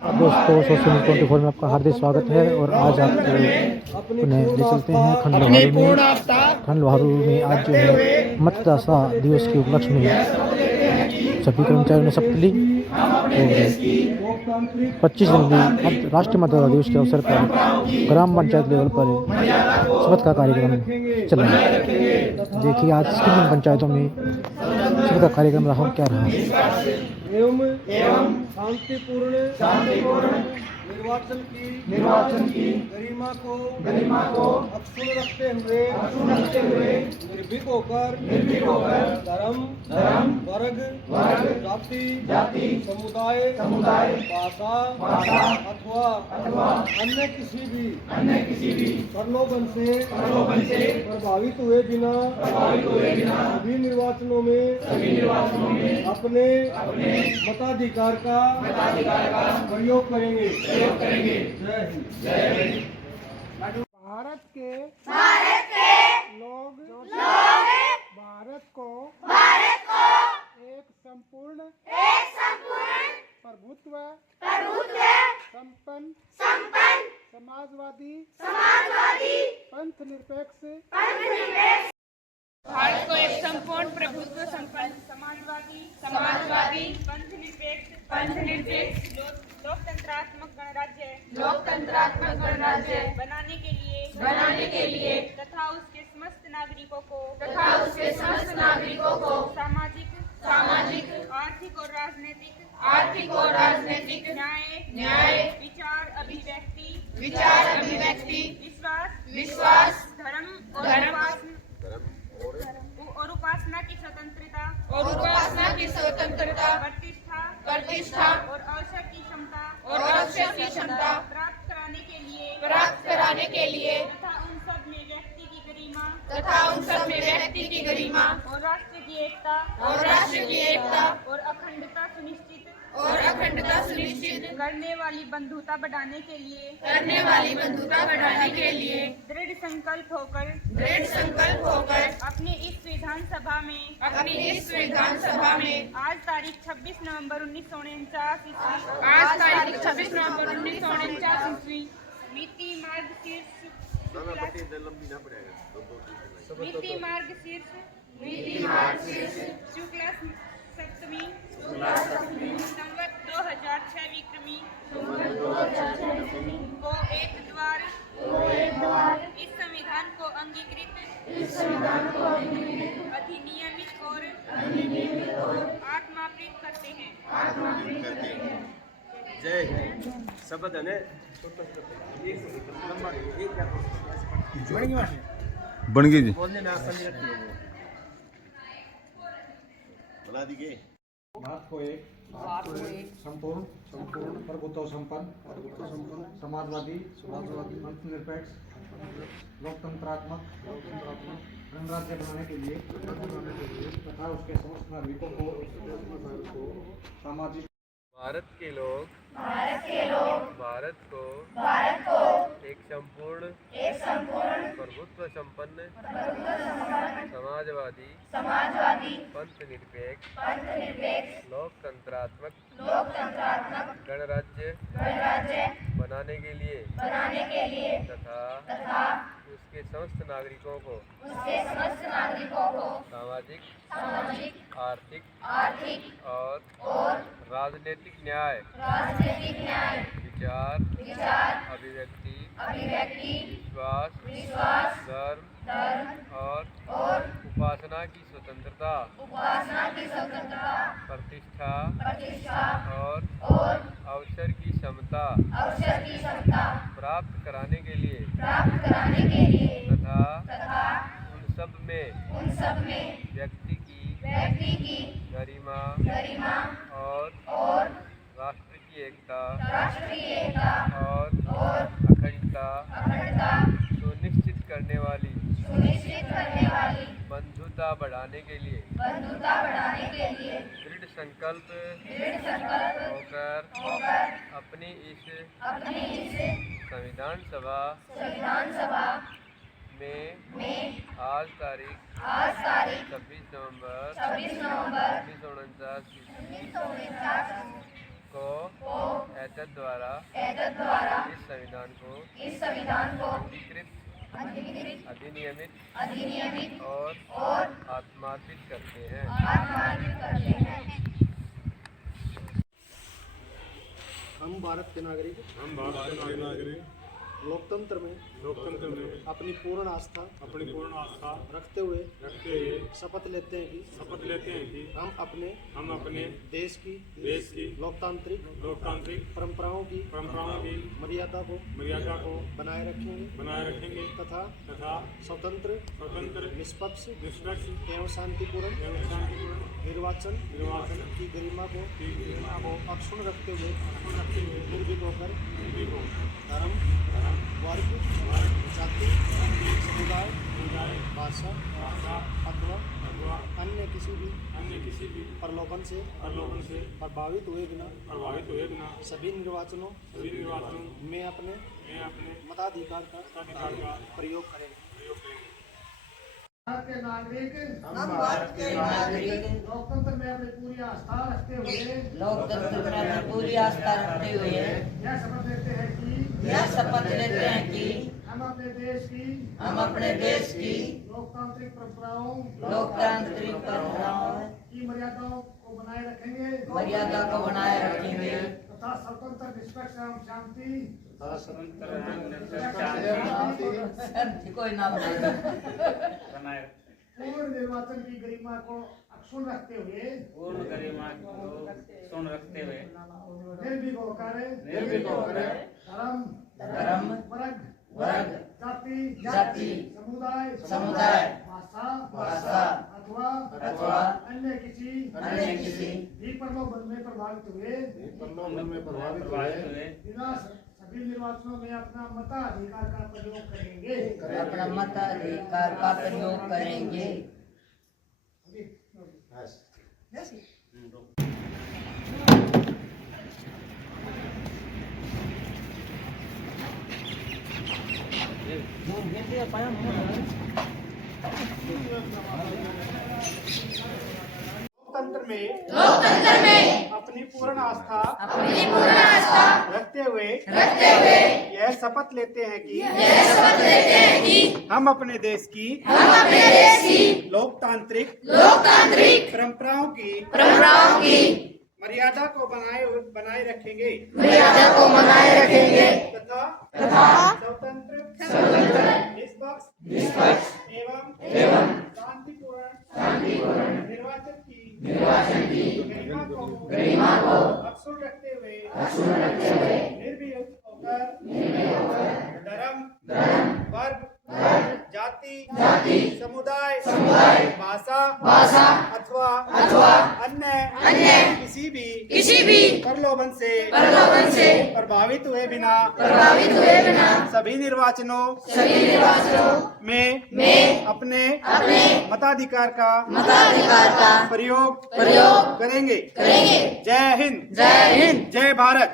दोस्तों, social news 24 में आपका हार्दिक स्वागत है। और आज आपको उन्हें ले चलते हैं खंड लोहारू में आज जो है मतदाता दिवस के उपलक्ष्य में सभी कर्मचारियों ने शपथ ली। और 25 जनवरी राष्ट्रीय मतदाता दिवस के अवसर पर ग्राम पंचायत लेवल पर शपथ का कार्यक्रम चल रहा है। देखिए आज किन पंचायतों में शपथ का कार्यक्रम रहा और क्या रहा। एवं शांतिपूर्ण निर्वाचन की गरिमा को अक्षुण्ण रखते हुए निर्भीक होकर धर्म वर्ग जाति समुदाय भाषा अथवा अन्य किसी भी प्रलोभन से प्रभावित हुए बिना सभी निर्वाचनों में अपने मताधिकार का प्रयोग करेंगे। जय हिंद। भारत के लोग भारत को एक संपूर्ण प्रभुत्व संपन्न समाजवादी पंथ निरपेक्ष भारत को एक संपूर्ण प्रभुत्व संपन्न समाजवादी पंथ निरपेक्ष लोकतंत्रात्मक गणराज्य बनाने के लिए तथा उसके समस्त नागरिकों को सामाजिक आर्थिक और राजनीतिक न्याय विचार अभिव्यक्ति विश्वास धर्म और उपासना की स्वतंत्रता प्रतिष्ठा और अवसर की क्षमता प्राप्त कराने के लिए तथा उन सब में व्यक्ति की गरिमा और राष्ट्र की एकता और अखंडता सुनिश्चित करने वाली बंधुता बढ़ाने के लिए दृढ़ संकल्प होकर अपनी इस विधानसभा में आज तारीख 26 नवंबर 1949 ईस्वी मिति मार्गशीर्ष शुक्ला सप्तमी संवत 2006 विक्रमी को एक द्वार इस संविधान को अंगीकृत अधिनियमित और आत्माप्रीत करते हैं। जय हिंद। शपथ है बन गई जी। बोलने में आसानी रखती है वो। बना दी गई। भारत को एक संपूर्ण प्रभुत्व संपन्न समाजवादी पंथ निरपेक्ष लोकतंत्रात्मक गणराज्य बनाने के लिए तथा उसके समस्त नागरिकों को सामाजिक भारत के लोग भारत को एक संपूर्ण प्रभुत्व संपन्न समाजवादी पंथ निरपेक्ष लोकतंत्रात्मक गणराज्य बनाने के लिए तथा उसके समस्त नागरिकों को सामाजिक आर्थिक और राजनीतिक न्याय विचार अभिव्यक्ति विश्वास धर्म और उपासना की स्वतंत्रता प्रतिष्ठा और अवसर की क्षमता प्राप्त कराने के लिए तथा उन सब में व्यक्ति की गरिमा और राष्ट्र की एकता और अखंडता सुनिश्चित करने वाली बंधुता बढ़ाने के लिए दृढ़ संकल्प होकर अपनी इस संविधान सभा में आज तारीख 26 नवंबर 1949 को एतद द्वारा इस संविधान को अंगीकृत अधिनियमित और आत्मार्पित करते हैं। हम भारत के नागरिक लोकतंत्र में अपनी पूर्ण आस्था रखते हुए शपथ लेते हैं कि हम अपने देश की लोकतांत्रिक परंपराओं की मर्यादा को बनाए रखेंगे तथा स्वतंत्र निष्पक्ष एवं शांतिपूर्ण निर्वाचन की गरिमा को अक्षुण्ण रखते हुए निर्भीक होकर धर्म, वर्ग, जाति, समुदाय, भाषा अथवा अन्य किसी भी प्रलोभन से प्रभावित हुए बिना सभी निर्वाचनों में अपने मताधिकार का प्रयोग करेंगे। भारत के नागरिक लोकतंत्र में अपनी पूरी आस्था रखते हुए यह शपथ लेते हैं कि हम अपने देश की लोकतांत्रिक परंपराओं की मर्यादाओं को बनाए रखेंगे तथा स्वतंत्र निष्पक्ष एवं शांति कोई नाम पूर्ण निर्वाचन की गरिमा को अक्षुण्ण रखते हुए निर्भीक होकर धर्म, वर्ग, जाति, समुदाय, भाषा अथवा अन्य किसी भी प्रलोभन में प्रभावित हुए बिना सभी निर्वाचनों में अपना मताधिकार का प्रयोग करेंगे। लोकतंत्र में अपनी पूर्ण आस्था रखते हुए यह शपथ लेते हैं कि हम अपने देश की लोकतांत्रिक परंपराओं की मर्यादा को बनाए रखेंगे तथा स्वतंत्र निष्पक्ष एवं शांतिपूर्ण निर्वाचन की गरिमा को अक्षुण्ण रखते हुए निर्भीक होकर धर्म, वर्ग, जाति, समुदाय, भाषा अथवा अन्य किसी भी प्रलोभन से प्रभावित हुए बिना सभी निर्वाचनों में अपने मताधिकार का प्रयोग करेंगे। जय हिंद, जय भारत।